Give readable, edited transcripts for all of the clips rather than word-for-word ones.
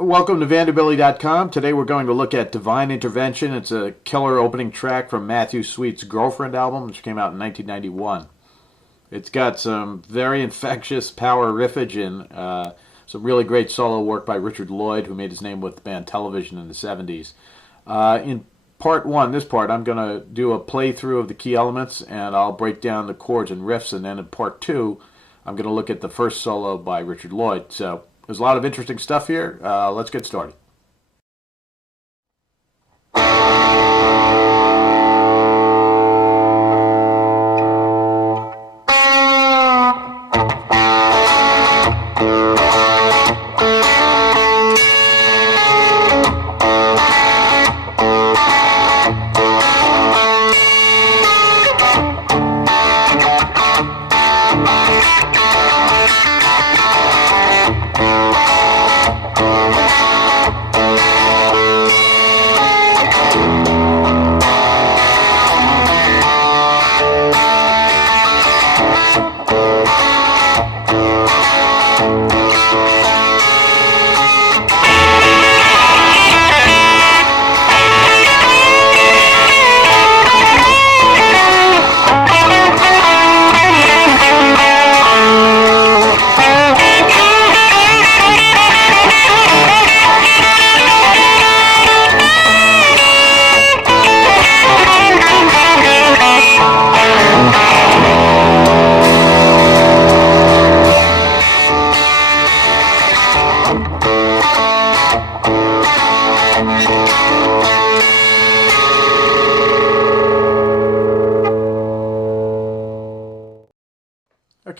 Welcome to Vanderbilly.com. Today we're going to look at Divine Intervention. It's a killer opening track from Matthew Sweet's Girlfriend album, which came out in 1991. It's got some very infectious power riffage and some really great solo work by Richard Lloyd, who made his name with the band Television in the 70s. In part one, this part, I'm going to do a playthrough of the key elements, and I'll break down the chords and riffs, and then in part two, I'm going to look at the first solo by Richard Lloyd. So there's a lot of interesting stuff here. Let's get started.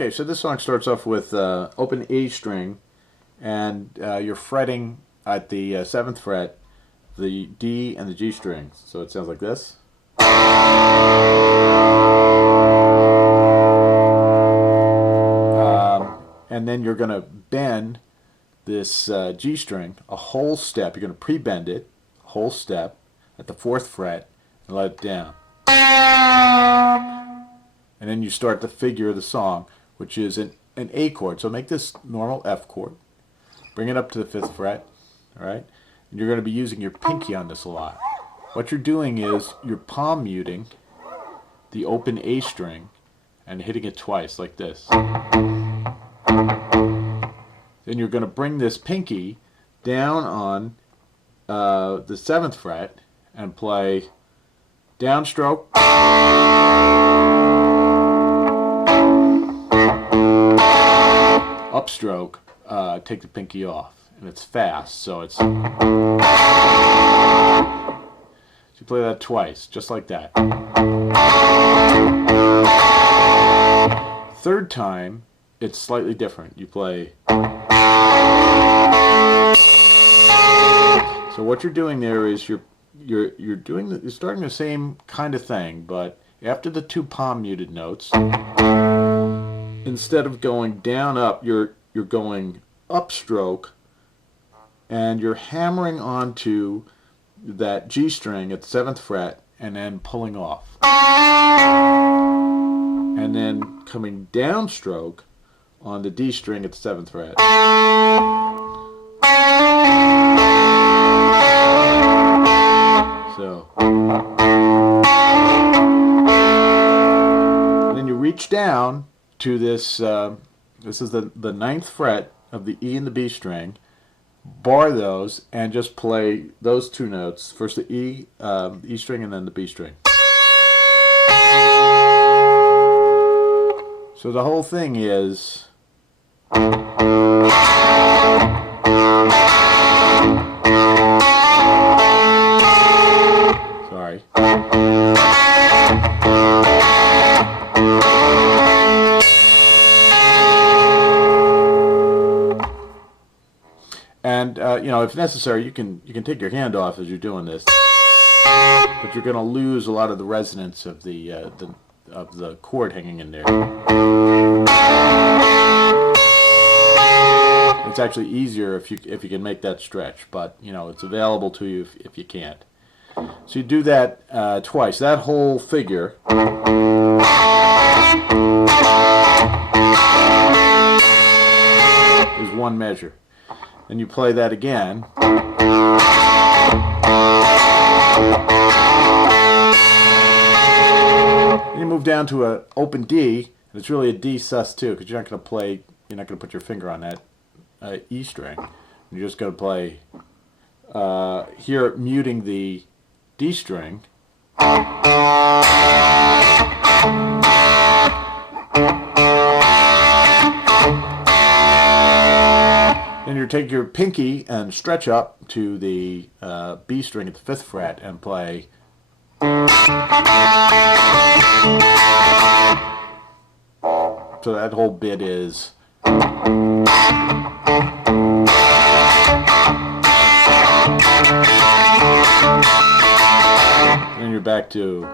Okay, so this song starts off with open A string, and you're fretting at the 7th fret, the D and the G strings. So it sounds like this. And then you're going to bend this G string a whole step. You're going to pre-bend it a whole step at the 4th fret and let it down. And then you start the figure of the song, which is an A chord. So make this normal F chord. Bring it up to the 5th fret. All right? And you're going to be using your pinky on this a lot. What you're doing is you're palm muting the open A string and hitting it twice like this. Then you're going to bring this pinky down on the 7th fret and play downstroke, upstroke, take the pinky off, and it's fast, so it's. So you play that twice, just like that. Third time, it's slightly different. You play. So what you're doing there is you're starting the same kind of thing, but after the two palm muted notes, instead of going down up, you're going upstroke, and you're hammering onto that G string at the 7th fret and then pulling off. And then coming downstroke on the D string at the 7th fret. So. And then you reach down to this, this is the 9th fret of the E and the B string, bar those, and just play those two notes. First the E string and then the B string. So the whole thing is sorry. And if necessary, you can take your hand off as you're doing this, but you're going to lose a lot of the resonance of the chord hanging in there. It's actually easier if you can make that stretch, but it's available to you if you can't. So you do that twice. That whole figure is one measure. and you play that again. And you move down to an open D, and it's really a D sus2 because you're not going to put your finger on that E string. You're just going to play here, muting the D string. Then you take your pinky and stretch up to the B string at the 5th fret and play. So that whole bit is. Then you're back to.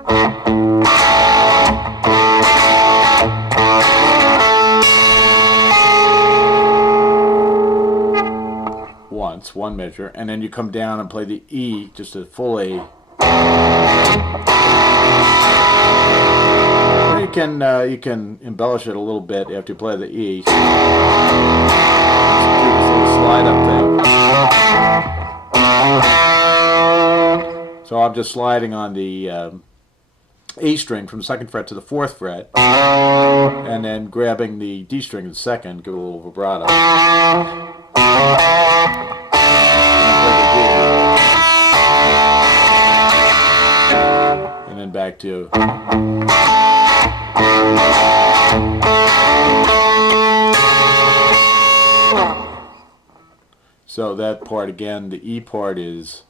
Once, one measure, and then you come down and play the E, just a full A. Or you can embellish it a little bit after you play the E. Just do this little slide up thing. So I'm just sliding on the A string from the 2nd fret to the 4th fret, and then grabbing the D string in the 2nd, give it a little vibrato. And then back to. So that part again, the E part is.